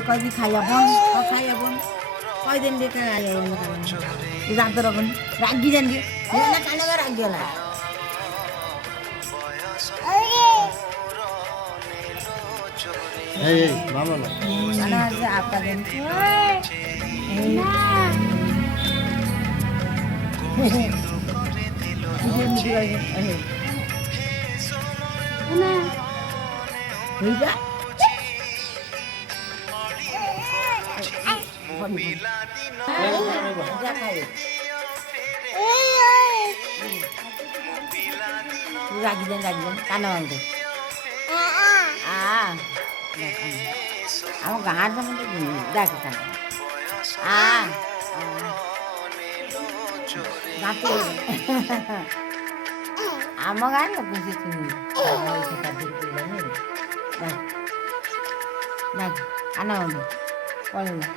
কয়দিন খাইয়াবন খাইয়াবন কয়দিন দেখে জানতে রবেন রাগি জানি কানে রাগি গেল আপনাদের রাগিলেন কানে ভাঙবে আমার গাঁর যেমন দেখে কেন আমার গান বুঝে তুমি কানে ভাঙবে বলে না